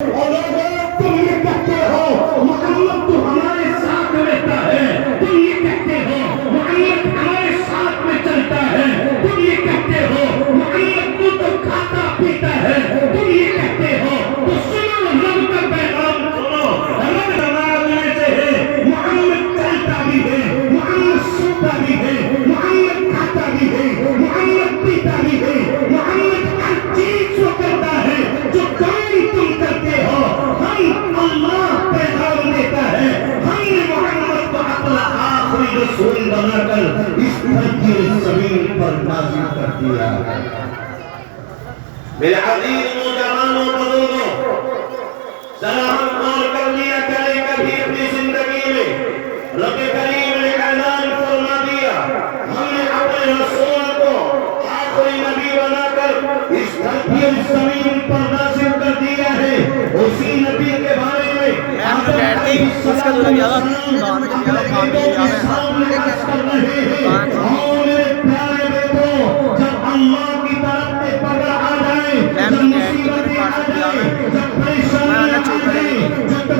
اور لوگوں تم یہ کہتے ہو محمد تو ہمارے ساتھ رہتا ہے، تم یہ کہتے ہو محمد ہمارے ساتھ میں چلتا ہے، تم یہ کہتے ہو محمد تو کھاتا پیتا ہے، تم یہ کہتے ہو تو سنو رب کا پیغام سنو، رب نماز میں سے ہے، محمد چلتا بھی ہے، محمد سوتا بھی ہے، محمد کھاتا بھی ہے، محمد پیتا بھی ہے، محمد ہر چیز وہ کرتا ہے جو کام تم کرتے ہو۔ ہم اللہ پیغام دیتا ہے، ہم نے محمد کو اپنا آخری رسول بنا کر اس دھرتی زمین پر نازل کر دیا ہے۔ میرے عزیز نوجوانوں بزرگوں، ذرا ہم غور کر لیا کریں کبھی اپنی زندگی میں رب کریم نے اعلان فرما دیا ہم نے اپنے رسول کو آخری نبی بنا کر اس دھرتی اور زمین پر نازل کر دیا ہے۔ اسی نبی کے بارے میں آدم علیہ السلام کے سامنے عرض کر رہے ہیں، اور میرے پیارے بیٹوں، جب اللہ کی طرف سے پکڑ آ جائے، جب مصیبتیں آ جائیں، جب پریشانیاں آ جائیں، جب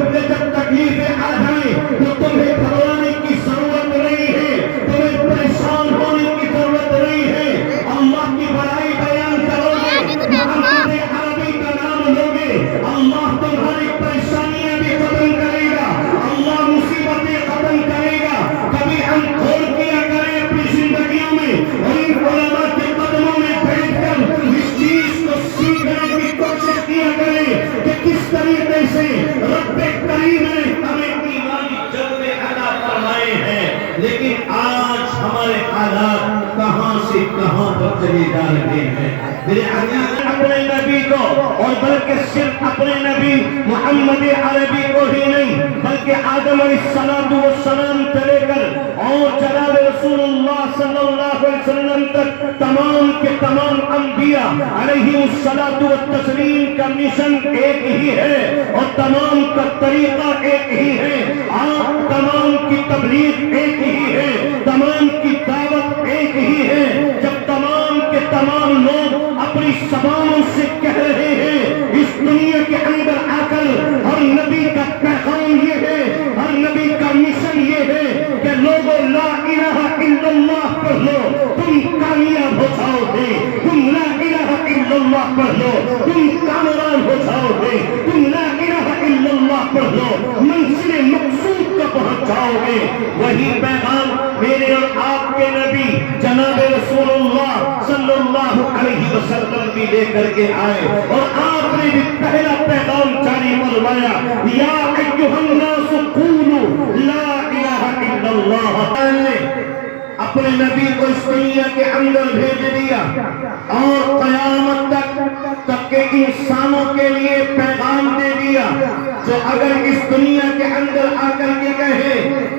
تکلیفیں آ جائیں، تو تمہیں گھبرانے کی ضرورت نہیں ہے، تمہیں پریشان ہونے کی ضرورت نہیں ہے۔ اللہ کی بڑائی بیان کرو گے، محمد عربی کا نام لو گے، اللہ تمہاری پریشانیاں بھی ختم کرے گا، اللہ مصیبتیں ختم کرے گا۔ کبھی ہم غور کیا کریں اپنی زندگیوں میں اور ان علماء کے قدموں میں بیٹھ کر اس چیز کو سیکھنے کی کوشش کیا کریں کہ کس طریقے سے رب کریم نے ہمیں ایمانی جذبے عطا فرمائے ہیں، لیکن آج ہمارے حالات کہاں سے کہاں پر چلے جا رہے ہیں۔ میرے عزیز اپنے نبی کو، اور بلکہ صرف اپنے نبی محمد عربی کو ہی نہیں بلکہ آدم علیہ السلام سے لے کر اور جناب رسول اللہ صلی اللہ علیہ وسلم تک تمام کے تمام انبیاء علیہ السلام کا مشن ایک ہی ہے اور تمام کا طریقہ ایک ہی ہے، آپ تمام کی تبلیغ ایک ہی ہے، تمام کی دعوت ایک ہی ہے۔ جب تمام کے تمام لوگ اپنی زبانوں سے کہہ رہے ہیں، اس دنیا کے اندر آ کر ہر نبی کا پیغام یہ ہے، ہر نبی کا مشن یہ ہے کہ لوگوں لا الہ الا اللہ پڑھ لو تم کامیاب ہو جاؤ گے، تم لا الہ الا اللہ پڑھ لو تم کامیاب ہو جاؤ گے، تم لا الہ الا اللہ پڑھ لو منزل مقصود کو پہنچ جاؤ گے۔ وہی پیغام میرے اور آپ کے نبی جناب رسول اللہ صلی اللہ علیہ وسلم بھی لے کر کے آئے، اور آپ نے بھی پہلا پیغام جاری فرمایا، یا ایھا الناس قولوا لا الہ الا اللہ۔ اپنے نبی کو اس دنیا کے اندر بھیج دیا اور قیامت تک کے انسانوں کے لیے پیغام دے دیا، جو اگر اس دنیا کے اندر آ کر کے کہے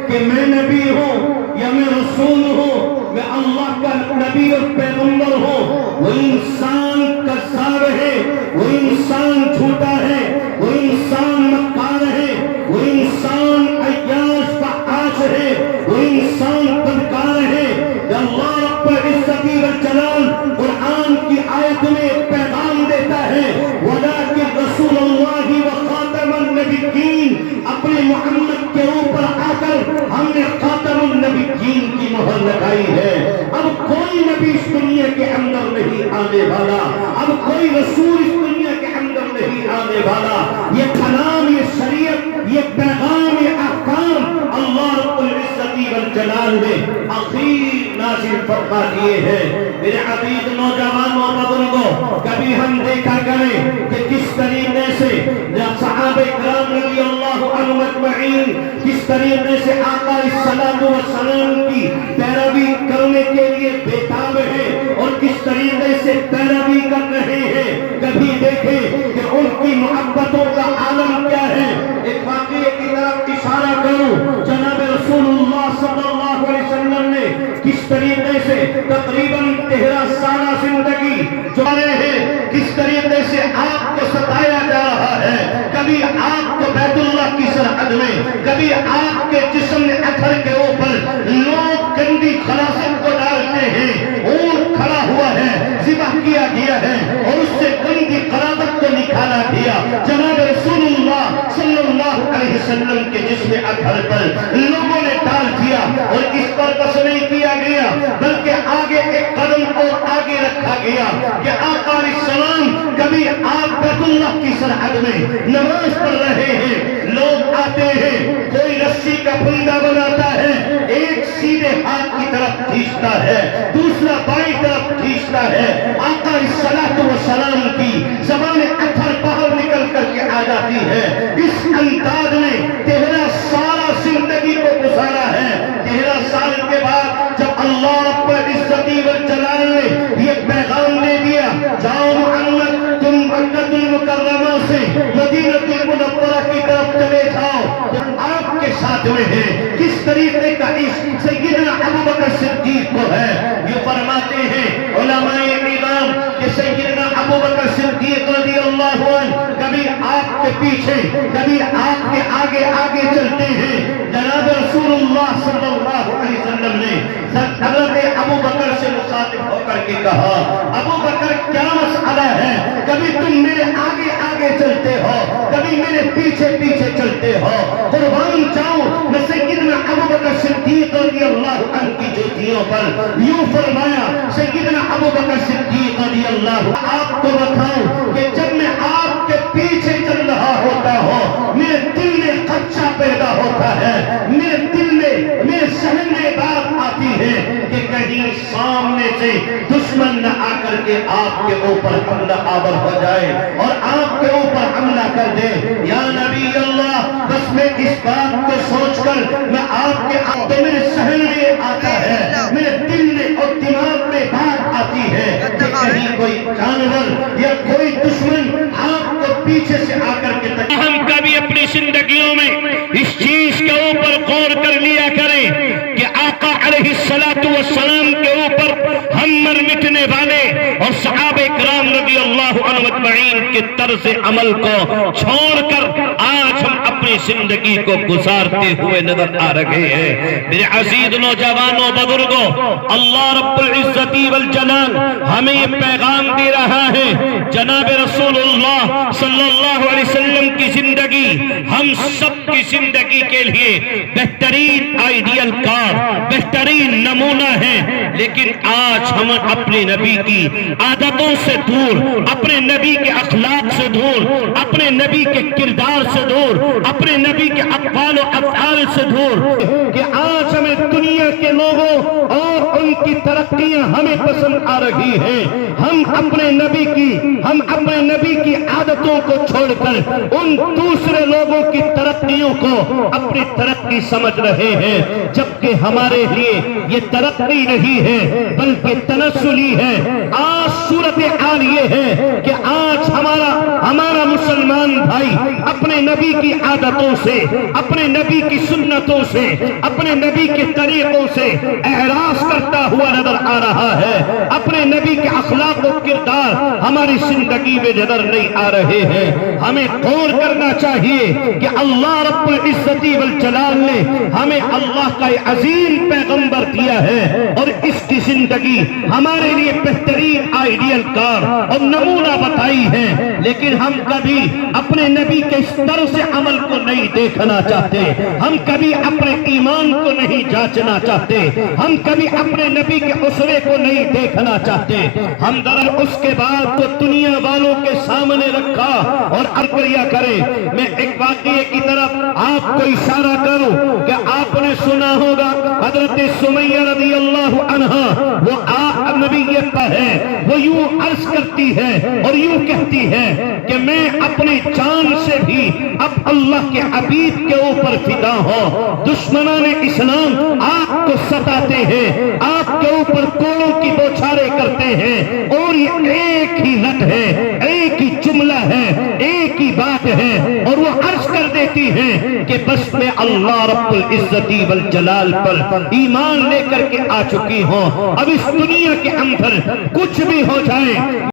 کہ میں نبی ہوں یا میں رسول ہوں، میں اللہ کا نبی اور پیغمبر ہوں، وہ انسان کذاب ہے، وہ انسان جھوٹا ہے، وہ انسان مکار ہے، وہ انسان عیاش فحاش ہے، وہ انسان بدکار ہے۔ اللہ رب العزت والجلال قرآن کی آیت میں پیغام دیتا ہے، وَلَٰكِن رسول اللہ وخاتم النبیین، اپنے محمد کے اوپر آ کر ہم نے خاتم النبیین کی مہر لگائی ہے۔ اب کوئی نبی اس دنیا کے اندر نہیں آنے والا، اب کوئی رسول اس دنیا کے اندر نہیں آنے والا۔ یہ کلام، یہ شریعت، یہ پیغام، یہ احکام اللہ رب العزت والجلال نے اخیر نازل فرما دیے ہیں۔ میرے عزیز نوجوانوں بزرگوں، کبھی ہم دیکھا کریں کہ کس طریقے سے صحابہ کرام رضی اللہ عنہم اجمعین کس طریقے سے آقا الصلوۃ والسلام کی پیروی کرنے کے لیے بےتاب ہیں اور کس طریقے سے پیروی کر رہے ہیں۔ کبھی دیکھیں کہ ان کی محبتوں کا عالم کیا ہے۔ ایک واقعے کی طرف اشارہ کروں، جناب رسول اللہ صلی اللہ علیہ وسلم نے کس طریقے سے تقریباً 13 سالہ زندگی جو رہے ہیں، کس طریقے سے آپ کو ستایا جا رہا ہے۔ کبھی آپ کو بیت اللہ کی سرحد میں، کبھی آپ کے جسم اثر کے اوپر لوگ گندی خلاصت کو ڈالتے ہیں، اونٹ کھڑا ہوا ہے، ذبح کیا گیا ہے اور اس سے گندی قرابت کو نکالا گیا۔ جناب رسول وسلم کے جسم اطہر پر لوگوں نے ڈال دیا، اور اس پر بس نہیں کیا گیا بلکہ آگے ایک قدم اور آگے رکھا گیا کہ آقا علیہ السلام کبھی آپ بیت اللہ کی سرحد میں نماز پڑھ رہے ہیں، لوگ آتے ہیں، کوئی رسی کا پھندا بناتا ہے، ایک سیدھے ہاتھ کی طرف کھینچتا ہے، دوسرا بائیں طرف کھینچتا ہے، آقا علیہ السلام کی زبان اطہر باہر نکل کر کے آ جاتی ہے۔ اس انداز میں 13 سالہ زندگی کو گزارا ہے۔ 13 سال کے بعد جب اللہ رب العزت والجلال نے یہ پیغام دے دیا، جاؤ محمد تم مکہ المکرمہ سے مدینہ المنورہ کی طرف چلے جاؤ، تو آپ کے ساتھ میں ہے کس طریقے کا عشق سیدنا ابوبکر صدیق کو ہے۔ یہ فرماتے ہیں علماء کرام کہ سیدنا ابوبکر صدیق رضی اللہ عنہ کبھی آپ کے پیچھے کبھی آپ کے آگے آگے چلتے ہیں۔ جناب رسول اللہ صلی اللہ علیہ وسلم نے حضرت ابوبکر سے مخاطب ہو کر کے کہا، ابوبکر کیا مسئلہ ہے؟ کبھی تم میرے آگے آگے چلتے ہو، کبھی میرے پیچھے پیچھے چلتے ہو، قربان جاؤں میں سیدنا ابوبکر صدیق رضی اللہ عنہ کی جوتیوں پر یوں فرمایا، سیدنا ابوبکر صدیق رضی اللہ آپ کو بتاؤں کہ جب میں آپ کے پیچھے چل رہا ہوتا ہوں میرے دل میں خدشہ پیدا ہوتا ہے، میرے دل میں میرے ذہن میں بات آتی ہے کہ کہیں سامنے سے دشمن نہ آ کر کے آپ کے اوپر حملہ آور ہو جائے اور آپ کے اوپر حملہ کر دے۔ یا نبی اللہ، بس میں اس بات کو سوچ کر میں آپ کے تو میرے ذہن میں آتا ہے، میرے دل میں اور دماغ میں بات آتی ہے کہ کہیں کوئی جانور یا کوئی دشمن آپ کو پیچھے سے آ کر کے ہم کبھی اپنی زندگیوں میں اس چیز کے اوپر غور کر لیا کریں کہ آقا علیہ السلام کے اوپر ہم مر مٹنے والے اور صحابہ کرام رضی اللہ عنہ اجمعین کے طرز عمل کو چھوڑ کر آج ہم اپنی زندگی کو گزارتے ہوئے نظر آ رہے ہیں۔ میرے عزیز نوجوانوں بزرگوں، اللہ رب العزت والجلال ہمیں یہ پیغام دے رہا ہے، جناب رسول اللہ صلی اللہ علیہ وسلم کی زندگی ہم سب کی زندگی کے لیے بہترین آئیڈیل کار، بہترین نمونہ ہے، لیکن آج ہم اپنے نبی کی عادتوں سے دور، اپنے نبی کے اخلاق سے دور، اپنے نبی کے کردار سے دور، اپنے نبی کے اقوال و افعال سے دور کہ آج ہمیں دنیا کے لوگوں اور ان کی ترقیاں ہمیں پسند آ رہی ہیں۔ ہم اپنے نبی کی عادتوں کو چھوڑ کر ان دوسرے لوگوں کی ترقیوں کو اپنی ترقی سمجھ رہے ہیں، جبکہ ہمارے لیے یہ ترقی نہیں ہے بلکہ تنزلی ہے۔ آج صورتحال یہ ہے کہ آج ہمارا مسلمان بھائی اپنے نبی کی عادتوں سے، اپنے نبی کی سنتوں سے، اپنے نبی کے طریقوں سے اعراض کرتا ہوا نظر آ رہا ہے۔ اپنے نبی کے اخلاق و کردار ہماری زندگی میں نظر نہیں آ رہے ہیں۔ ہمیں غور کرنا چاہیے کہ اللہ رب العزت والجلال نے ہمیں اللہ کا عظیم پیغمبر دیا ہے اور اس کی زندگی ہمارے لیے بہترین آئیڈیل کار اور نمونہ بتائی ہے، لیکن ہم کبھی اپنے نبی کے اس طرز عمل کو نہیں دیکھنا چاہتے، ہم کبھی اپنے ایمان کو نہیں جانچنا چاہتے، ہم کبھی اپنے نبی کے اسوے کو نہیں دیکھنا چاہتے۔ ہم ذرا اس کے بعد کو دنیا والوں کے سامنے رکھا اور عرض کریں۔ میں ایک واقعے کی طرف آپ کو اشارہ کروں کہ آپ نے سنا ہوگا حضرت سمیہ رضی اللہ عنہا، وہ نبی پر ہے، وہ یوں عرض کرتی ہے اور یوں کہتی ہے کہ میں اپنی جان سے بھی اب اللہ کے حبیب کے اوپر فدا ہوں۔ دشمنان اسلام آپ کو ستاتے ہیں، آپ کے اوپر کوڑوں کی بوچھاریں کرتے ہیں، اور یہ ایک ہی لٹ ہے، ایک ہی جملہ ہے، ایک ہی بات ہے، اور وہ عرض کر دیتی ہے کہ بس میں اللہ رب العزت والجلال پر ایمان لے کر کے آ چکی ہوں، اب اس دنیا کے اندر کچھ بھی ہو جائے